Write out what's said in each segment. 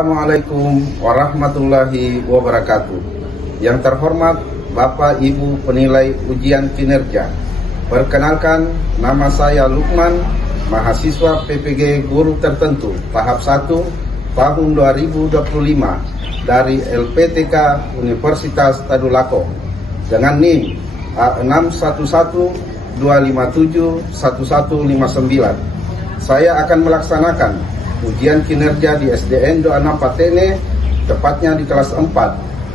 Assalamualaikum warahmatullahi wabarakatuh. Yang terhormat Bapak Ibu penilai ujian kinerja, perkenalkan nama saya Lukman, mahasiswa PPG Guru Tertentu tahap 1 tahun 2025 dari LPTK Universitas Tadulako dengan NIM A6112571159. Saya akan melaksanakan ujian kinerja di SDN Doana Patene, tepatnya di kelas 4,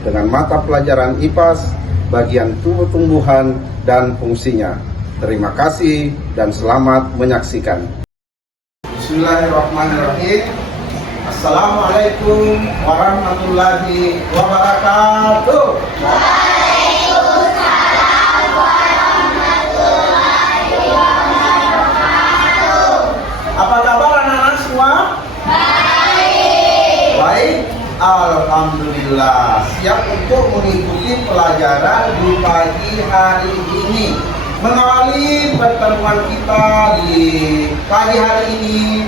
dengan mata pelajaran IPAS, bagian tumbuhan dan fungsinya. Terima kasih dan selamat menyaksikan. Bismillahirrahmanirrahim. Assalamualaikum warahmatullahi wabarakatuh. Waalaikumsalam warahmatullahi wabarakatuh. Apa kabar anak-anak semua? Baik. Baik, alhamdulillah. Siap untuk mengikuti pelajaran di pagi hari ini. Mengawali pertemuan kita di pagi hari ini,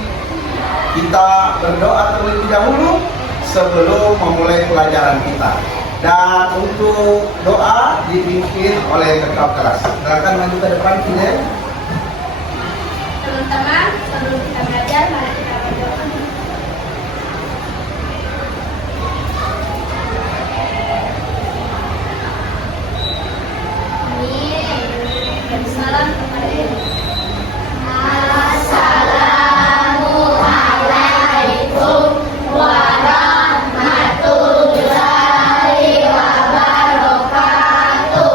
kita berdoa terlebih dahulu sebelum memulai pelajaran kita. Dan untuk doa dipimpin oleh ketua kelas. Silakan maju ke depan, Kine. Teman-teman, sebelum kita belajar, mari kita berdoa. Amin. Salam kepada Assalamualaikum warahmatullahi wabarakatuh.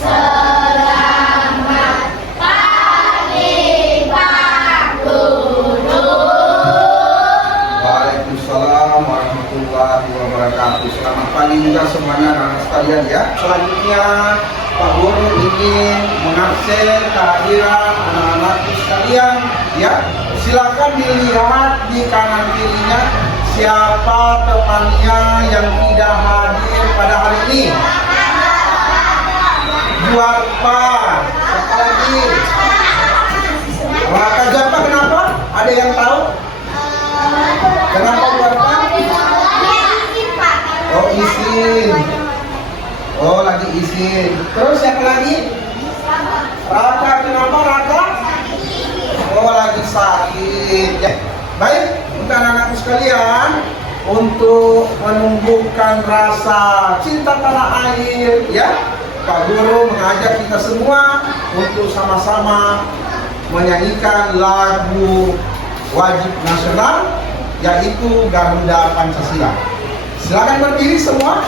Selamat pagi, Pak Guru. Waalaikumsalam warahmatullahi wabarakatuh. Selamat pagi juga semuanya anak-anak sekalian ya. Selanjutnya Pak Guru ingin mengakses kehadiran anak-anak sekalian ya. Silakan dilihat di kanan kirinya siapa temannya yang tidak hadir pada hari ini. Juarpa, siapa lagi? Wah, Kak Juarpa kenapa? Ada yang tahu? Kenapa Juarpa? Oh, izin. Oh, lagi izin. Terus siapa lagi? Raka, kenapa Raka? Oh, lagi sakit. Ya. Baik, untuk anak-anakku sekalian, untuk menumbuhkan rasa cinta tanah air, ya, Pak Guru mengajak kita semua untuk sama-sama menyanyikan lagu wajib nasional, yaitu Garuda Pancasila. Silakan berdiri semua.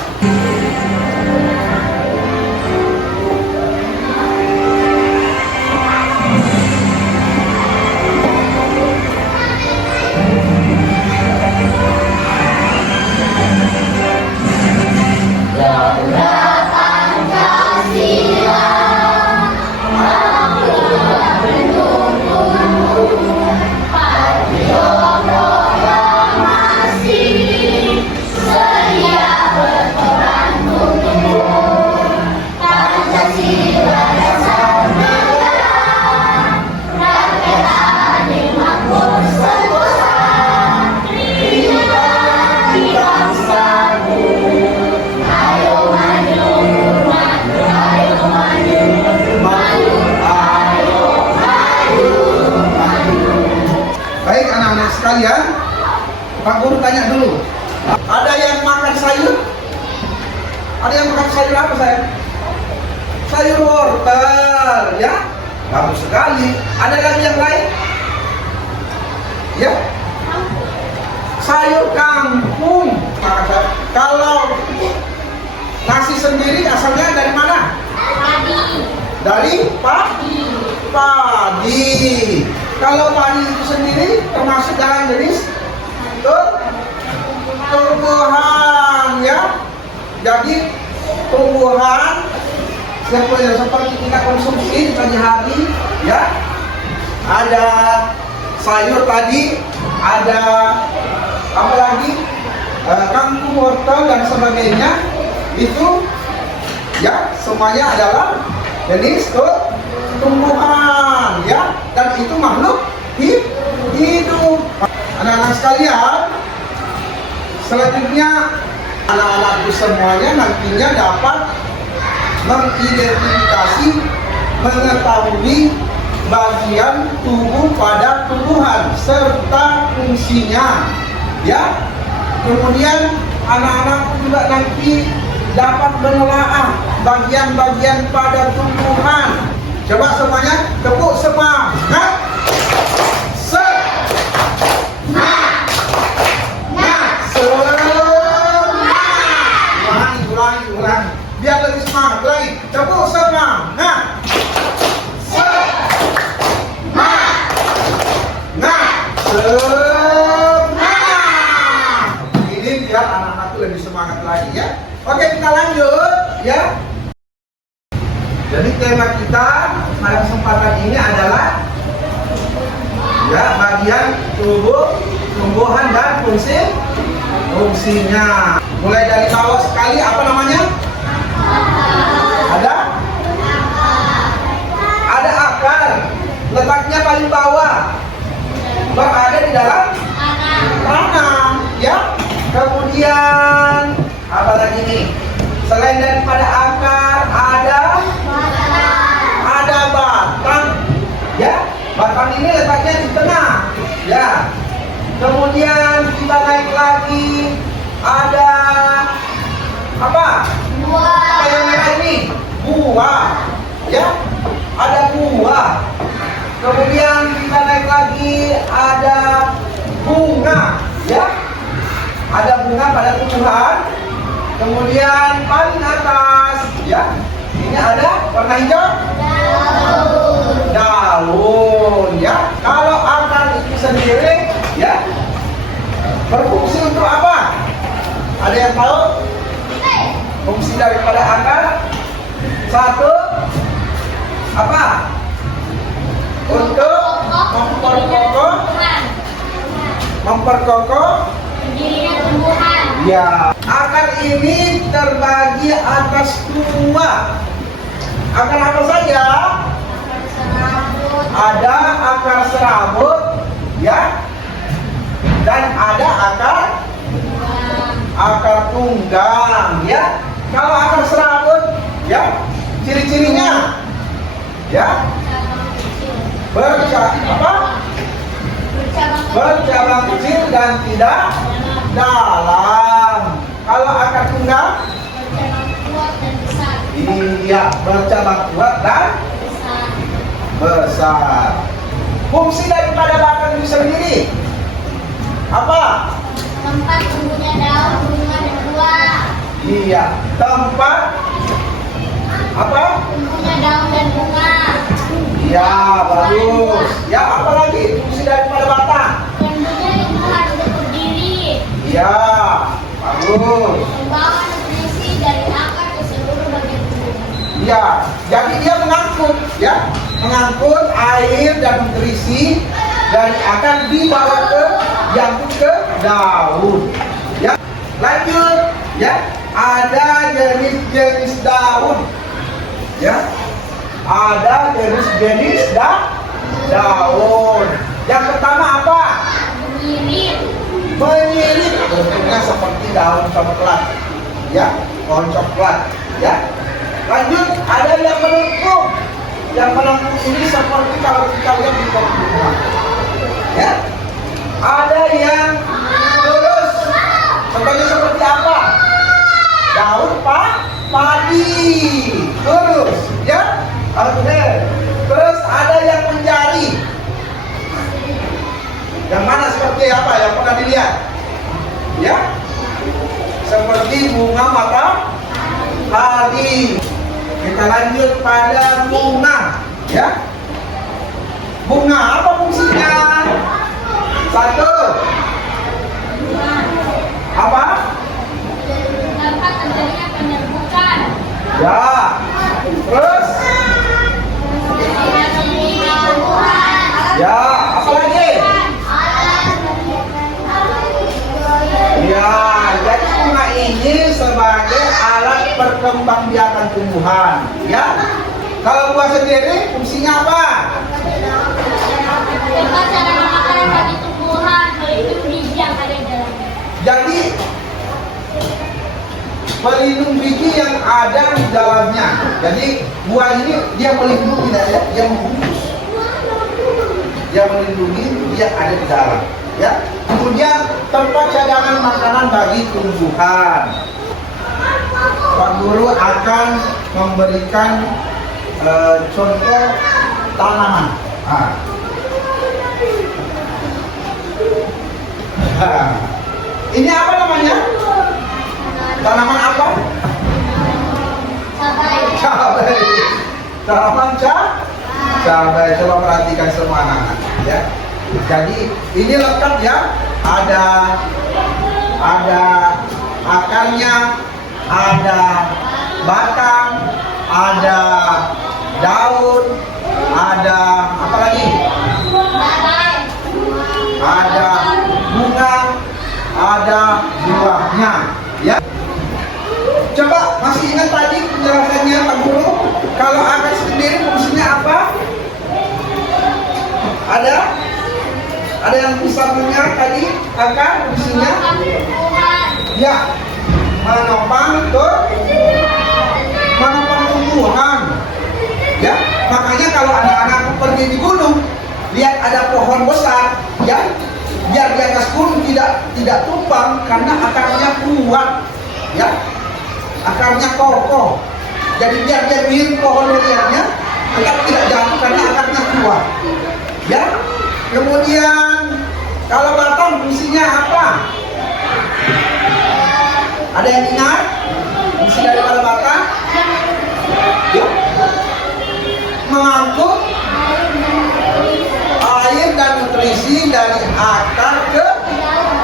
Sekalian, Pak Guru tanya dulu, ada yang makan sayur? Ada yang makan sayur apa sayur? Sayur wortel, ya? Bagus sekali. Ada lagi yang lain? Ya? Sayur kangkung. Kalau nasi sendiri asalnya dari mana? Padi. Dari padi. Kalau padi itu sendiri termasuk dalam jenis tumbuhan, ya. Jadi tumbuhan seperti kita konsumsi di pagi hari, ya. Ada sayur tadi, ada apa lagi? Kangkung, wortel dan sebagainya. Itu, ya, semuanya adalah jenis tumbuhan, ya, dan itu makhluk hidup. Anak-anak sekalian, Selanjutnya, anak-anakku semuanya nantinya dapat mengidentifikasi, mengetahui bagian tubuh pada tumbuhan serta fungsinya, ya. Kemudian anak-anak juga nanti dapat menelaah bagian-bagian pada tumbuhan. Coba semuanya tepuk semangat. Ulangi. Biar lebih semangat lagi. Tepuk semangat. Ini biar anak-anak lebih semangat lagi ya. Oke, kita lanjut ya. Jadi tema kita pada kesempatan ini adalah ya bagian tubuh, tumbuhan dan fungsinya. Mulai dari bawah sekali, apa namanya? Ada akar. Letaknya paling bawah. Berada di dalam tanah, ya. Kemudian apa lagi nih? Selain daripada akar, ada batang, ya. Batang ini letaknya di tengah, ya. Kemudian kita naik lagi, ada apa? Apa yang merah ini? Buah, ya. Ada buah. Kemudian kita naik lagi, ada bunga, ya. Ada bunga pada tumbuhan. Kemudian paling atas, ya. Ini ada warna hijau. Daun, ya. Kalau akar itu sendiri, ya, berfungsi untuk apa? Ada yang tahu? Fungsi daripada akar? Satu, apa? Untuk memperkokoh berdirinya tumbuhan. ya. Akar ini terbagi atas dua. Akar apa saja? Serabut, Ada akar serabut, ya, dan ada akar tunggang, ya. Kalau akar serabut, ya, ciri-cirinya, ya, bercabang kecil dan tidak dalam. Kalau akar tunggang, kuat dan besar. iya, bercabang kuat dan besar. Fungsi daripada batang itu sendiri apa? Tempat tumbuhnya daun, bunga, dan buah. Iya, tempat apa? Tumbuhnya daun dan bunga. Iya, bagus. Ya, apa lagi fungsi daripada batang? Tentunya tumbuhan untuk berdiri. Iya, bagus. Membawa nutrisi dari akar ke seluruh bagian tubuh. Iya, jadi dia mengangkut, ya, mengangkut air dan nutrisi dari akar dibawa diangkut ke daun. Ya, lanjut, ya, ada jenis-jenis daun, ya, ada jenis-jenis daun. Yang pertama apa? Menyirit. Menyirit, bentuknya seperti daun coklat, ya, pohon coklat, ya. Lanjut, ada yang melengkung. Yang melengkung ini seperti kalau kita lihat di pohon, ya. Ada yang lurus. Contohnya seperti apa? Daun padi, lurus, ya. Oke. Terus ada yang menjari. Yang mana seperti apa? Yang pernah dilihat? Ya. Seperti bunga matahari. Kita lanjut pada bunga, ya. Bunga apa fungsinya? Satu. Apa? Tempat terjadinya penyerbukan. Ya. Terus? Ya. Apa lagi? Ya. Jadi bunga ini sebagai alat perkembangbiakan tumbuhan. Ya. Kalau buah sendiri fungsinya apa? Tempat sarana makanan bagi tumbuhan, yaitu biji yang ada di dalamnya. Jadi dalamnya. Jadi buah ini dia melindungi, ya, dia membungkus, dia melindungi, dia ada di dalam. Ya. Kemudian tempat cadangan makanan bagi tumbuhan. Pak Guru akan memberikan contoh tanaman. Ini apa namanya? Tanaman apa? Cabai. Tanaman cabai. Coba perhatikan semua anak-anak, ya. Jadi ini lengkap ya. Ada akarnya, ada batang, ada daun, ada apa lagi? Ada bunga, ada buahnya, ya. Coba masih ingat tadi penjelasannya Pak Guru? Kalau akar sendiri fungsinya apa? Ada yang bisa mendengar tadi akar fungsinya? Ya, menopang tumbuhan. Ya, makanya kalau anak-anak pergi di gunung, lihat ada pohon besar, ya, biar di atas gunung tidak tumbang karena akarnya kuat, ya, akarnya kokoh. Jadi biar dia miring pohon liarnya, akar tidak jatuh karena akarnya kuat, ya. Kemudian kalau batang fungsinya apa? Ada yang ingat fungsi daripada batang? Ya, mengangkut air dan nutrisi dari akar ke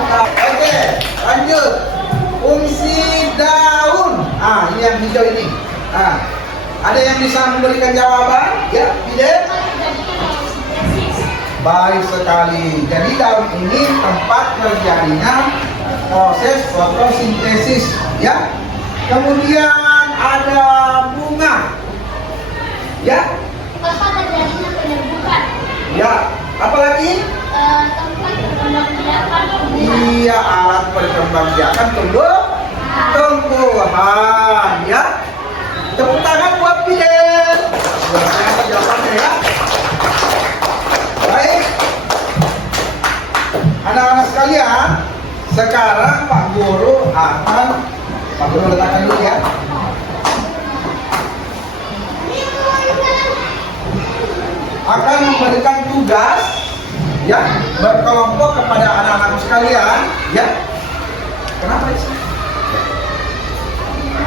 daun. Oke, lanjut. Fungsi daun. Ini yang hijau ini. Ada yang bisa memberikan jawaban? Ya, Biden? Baik sekali. Jadi daun ini tempat terjadinya proses fotosintesis, ya. Kemudian ada bunga, ya. Tempat terjadinya penyerbukan. Ya. Apalagi? Tempat perkembangbiakan tumbuhan. Iya, alat perkembangbiakan tumbuhan, ya. Tepuk tangan buat Biden. Berarti jawabannya, ya. Baik, anak-anak sekalian, sekarang Pak Guru letakkan dulu, ya. Akan memberikan tugas, ya, berkelompok kepada anak-anak sekalian, ya. Kenapa sih?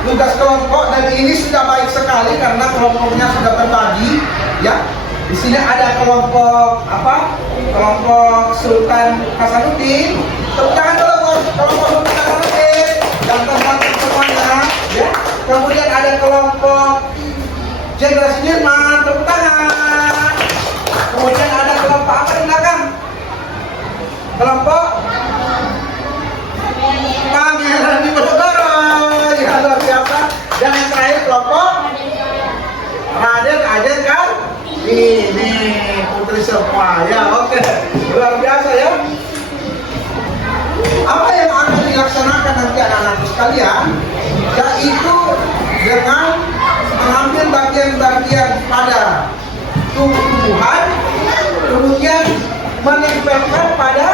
Tugas kelompok dan ini sudah baik sekali karena kelompoknya sudah terbagi, ya. Di sini ada kelompok apa? Kelompok Sultan Hasanuddin. Tepuk tangan dulu buat kelompok Sultan Hasanuddin dan teman-teman semuanya, ya. Kemudian ada kelompok Jenderal Sudirman. Tepuk tangan. Kemudian ada kelompok apa di belakang? Kelompok Pangeran Diponegoro. Ya, luar biasa. Dan yang terakhir kelompok Raden Ajeng kan? Ini putri semua, ya. Oke, luar biasa, ya. Apa yang akan dilaksanakan nanti anak-anak sekalian, yaitu dengan mengambil bagian-bagian pada tumbuhan, kemudian menempelkan pada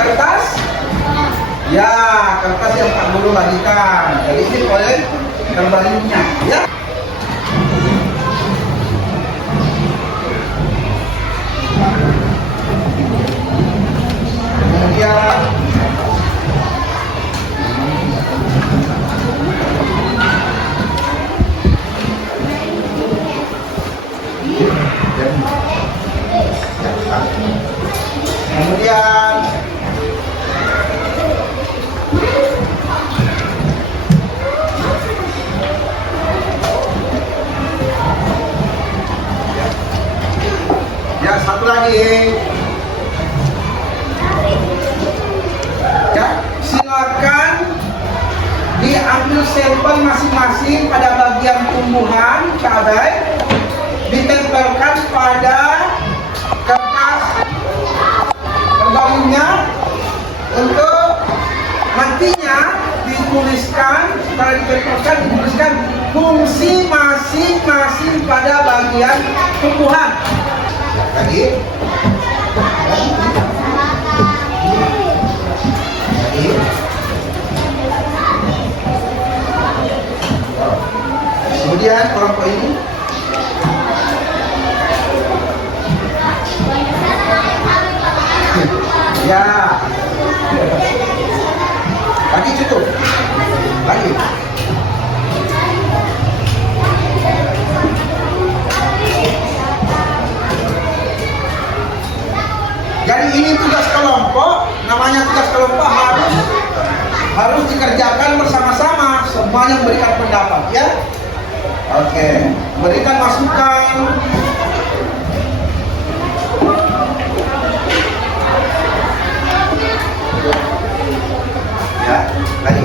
kertas, ya, kertas yang Pak Guru bagikan. Jadi ini oleh terbarunya, ya. Kemudian ya, satu lagi. Ya, silakan diambil sampel masing-masing pada bagian tumbuhan cabai, ditempelkan pada kertas terbarunya untuk nantinya di dituliskan fungsi masing-masing pada bagian tumbuhan. Tadi. Kemudian kelompok ini ya lagi cukup lagi. Jadi ini tugas kelompok, namanya tugas kelompok harus dikerjakan bersama-sama, semuanya memberikan pendapat ya. Oke, berikan masukan. Ya, tadi.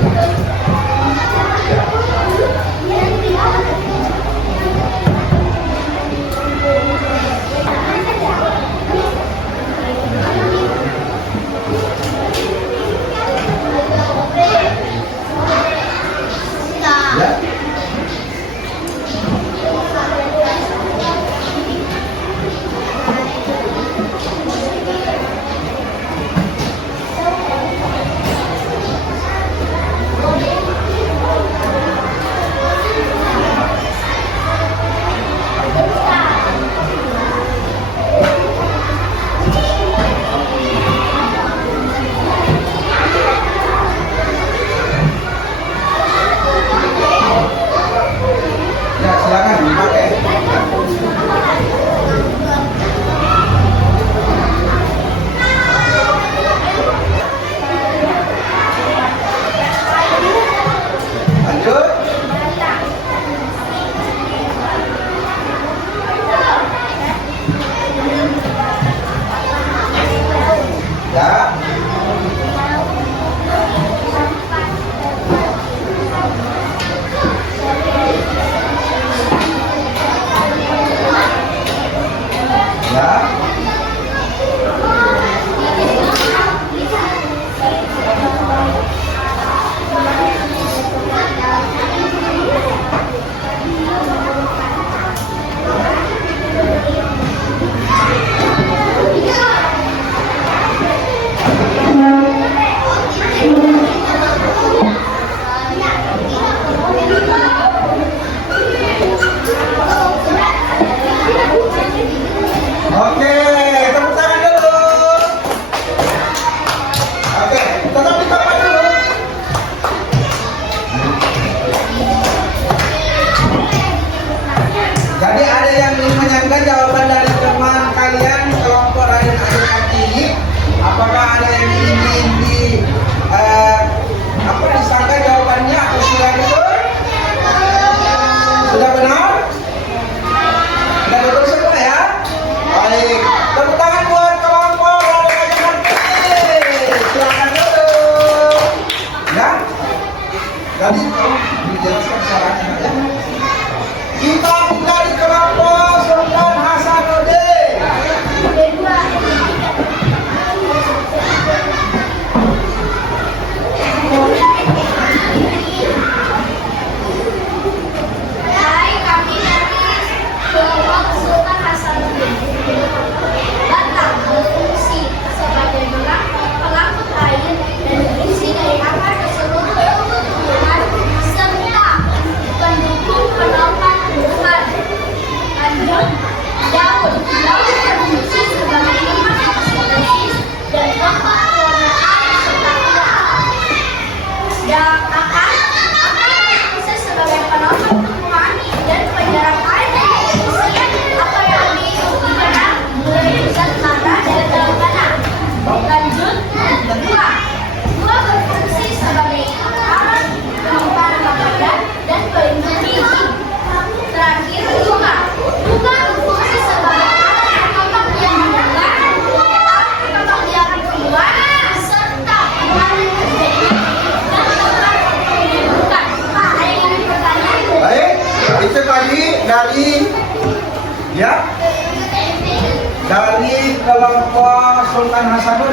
Ya. Ya, silakan dipakai. Lanjut. Ya. Ya.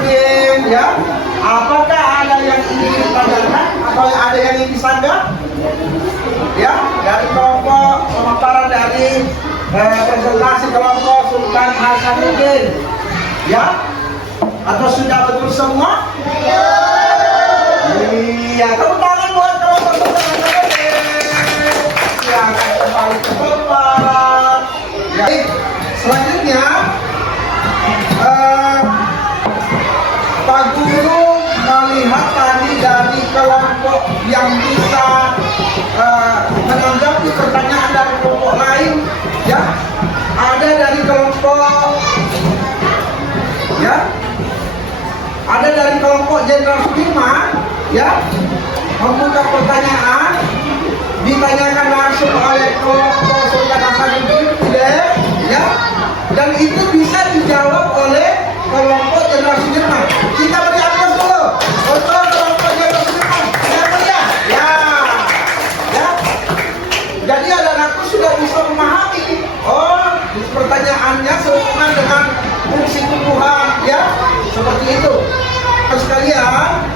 Nurdin, ya. Apakah ada yang ingin ditanyakan atau ada yang ingin disanggah? Ya, dari kelompok pemaparan dari presentasi kelompok Sultan Hasanuddin, ya. Atau sudah betul semua? Iya, tepuk tangan buat kelompok Sultan Hasanuddin. Silakan kembali ke tempat. Ya, selanjutnya Pak Guru melihat tadi dari kelompok yang bisa menanggapi pertanyaan dari kelompok lain, ya. Ada dari kelompok, ya. Ada dari kelompok Jenderal Sudirman, ya. Membuka pertanyaan, ditanyakan langsung oleh kelompok Sultan Hasanuddin, ya. Dan itu bisa dijawab oleh kelompok Jenderal Sudirman. Kita beri aplaus dulu untuk kelompok Jenderal Sudirman. Yang mulia, ya, ya. Jadi anak-anakku sudah bisa memahami. Oh, pertanyaannya sehubungan dengan fungsi tumbuhan, ya, seperti itu. Terus sekalian,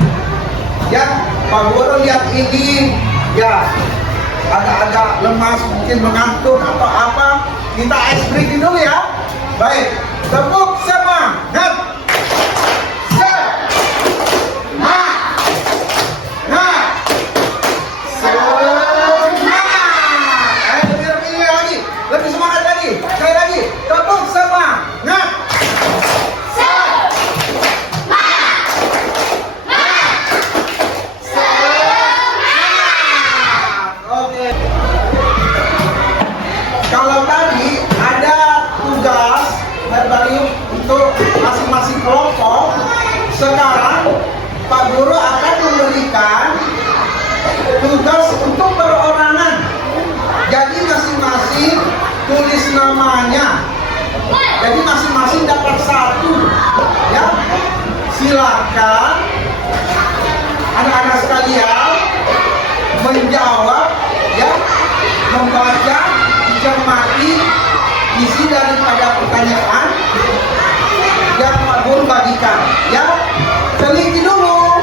ya, Pak Guru lihat ini, ya, agak-agak lemas, mungkin mengantuk atau apa. Kita ice breaking dulu ya. Baik, tepuk semangat. Lebih semangat lagi. Sekali lagi, tepuk semangat. Oke. Kalau tadi ada tugas herbarium untuk masing-masing kelompok, sekarang Pak Guru akan memberikan tugas untuk perorangan. Jadi masing-masing tulis namanya. Jadi masing-masing dapat satu, ya. Silakan anak-anak sekalian menjawab, ya, membaca, mencermati isi daripada pertanyaan yang Pak Guru bagikan, ya. Teliti dulu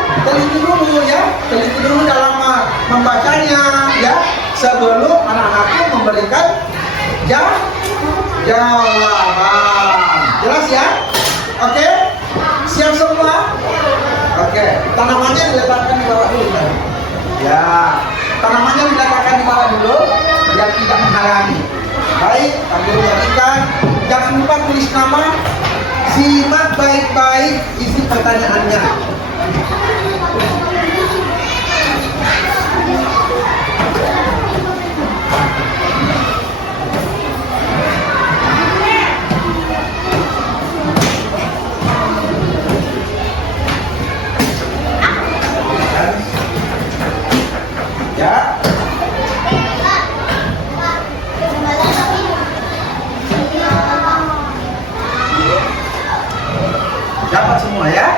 ya, teliti dulu dalam membacanya, ya, sebelum anak-anakku memberikan jawaban. Jelas ya? Oke? Siap semua? Oke. Tanamannya diletakkan di bawah dulu, ya. Ya, tanamannya diletakkan di bawah dulu biar tidak menghalangi. Baik, Pak Guru bagikan. Jangan lupa tulis nama. Simak baik-baik isi pertanyaannya. Ya. Dapat semua ya.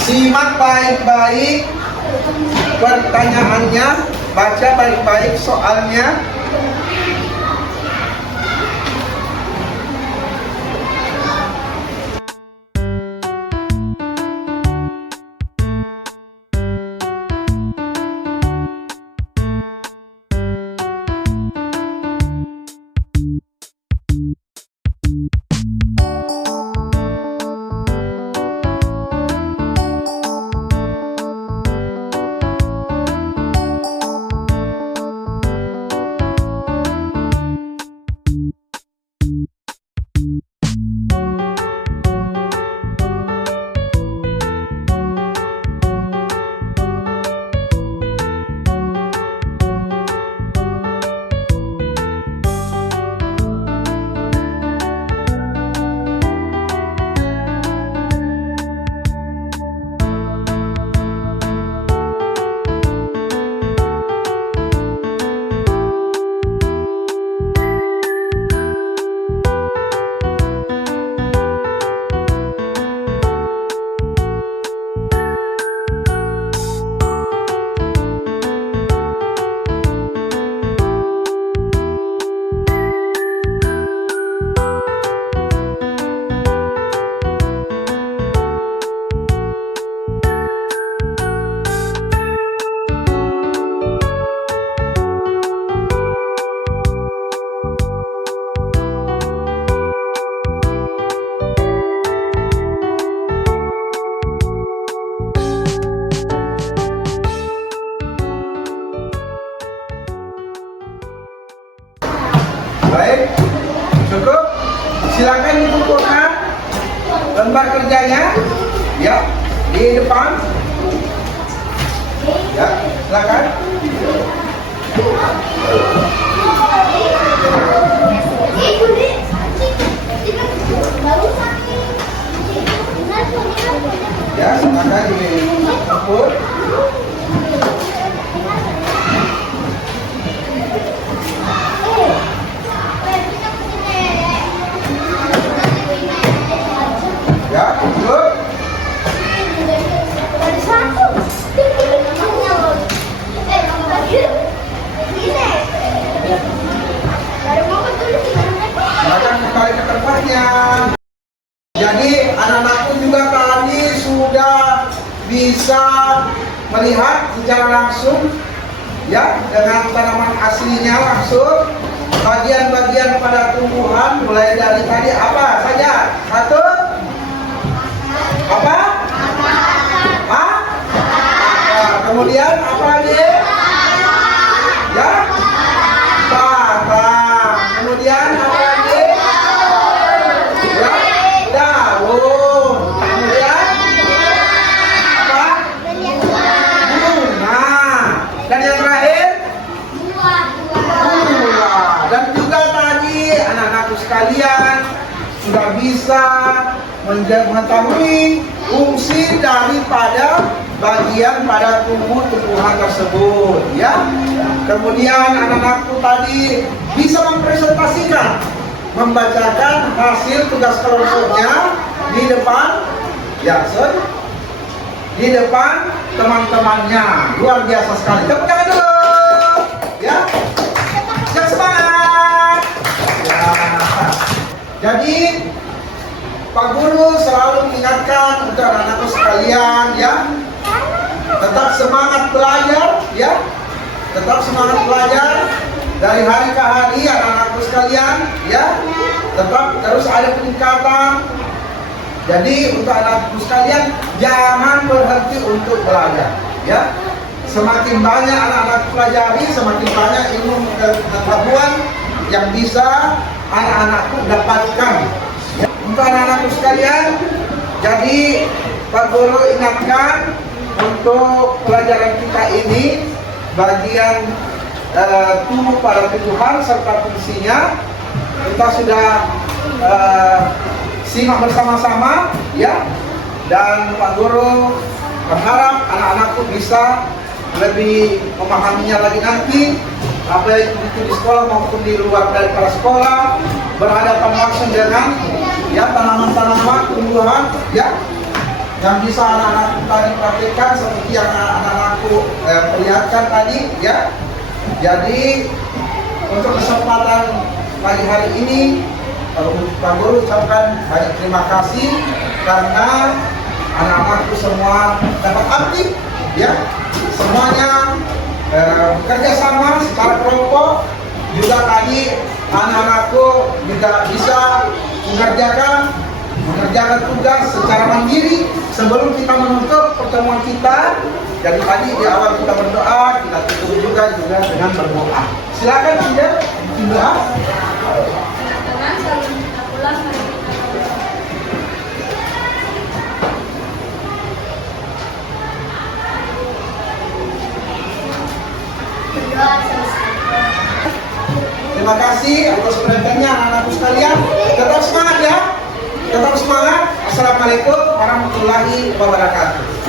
Simak baik-baik pertanyaannya, baca baik-baik soalnya. Silakan dikumpulkan lembar kerjanya, ya, di depan. Ya, silakan. Ya, silakan dikumpul. Ya, kumpul. Silakan kembali ke tempatnya. Jadi anak-anakku juga tadi sudah bisa melihat secara langsung, ya, dengan tanaman aslinya langsung. Bagian-bagian pada tumbuhan mulai dari tadi apa saja? Satu, apa? Ah? Kemudian apa lagi? Ya? Batang. Kemudian apa lagi? Ya? Daun. Kemudian apa? Bunga. Dan yang terakhir? Buah. Dan juga tadi anak-anakku sekalian sudah bisa mengetahui fungsi daripada bagian pada tumbuh-tumbuhan tersebut, ya. Kemudian anak-anakku tadi bisa mempresentasikan, membacakan hasil tugas kelompoknya di depan, ya, di depan teman-temannya. Luar biasa sekali. Tepuk tangan dulu, ya. Yang semangat. Ya. Jadi Pak Guru selalu mengingatkan untuk anak-anakku sekalian, ya, tetap semangat belajar, ya, tetap semangat belajar dari hari ke hari, anak-anakku sekalian, ya, tetap terus ada peningkatan. Jadi untuk anak-anakku sekalian jangan berhenti untuk belajar, ya. Semakin banyak anak-anak pelajari, semakin banyak ilmu pengetahuan yang bisa anak-anakku dapatkan. Untuk anak-anakku sekalian, jadi Pak Guru ingatkan untuk pelajaran kita ini bagian tumbuh pada tumbuhan serta fungsinya kita sudah simak bersama-sama, ya. Dan Pak Guru berharap anak-anakku bisa lebih memahaminya lagi nanti, baik itu di sekolah maupun di luar daripada sekolah, berhadapan langsung dengan, ya, tanaman-tanaman tumbuhan, ya, yang bisa anak-anak tadi praktekkan seperti yang anak-anakku perlihatkan tadi, ya. Jadi untuk kesempatan pagi hari ini Pak Guru ucapkan banyak terima kasih karena anak-anakku semua dapat aktif, ya, semuanya bekerja sama secara kelompok. Juga tadi anak-anakku juga bisa mengerjakan tugas secara mandiri sebelum kita menutup pertemuan kita. Jadi tadi di awal kita berdoa, kita tutup juga dengan berdoa. Silakan tidak bikin doa. Dengan saling kita pulang mari kita berdoa selesai. Terima kasih atas perhatiannya anak-anakku sekalian. Tetap semangat, ya. Tetap semangat. Assalamualaikum warahmatullahi wabarakatuh.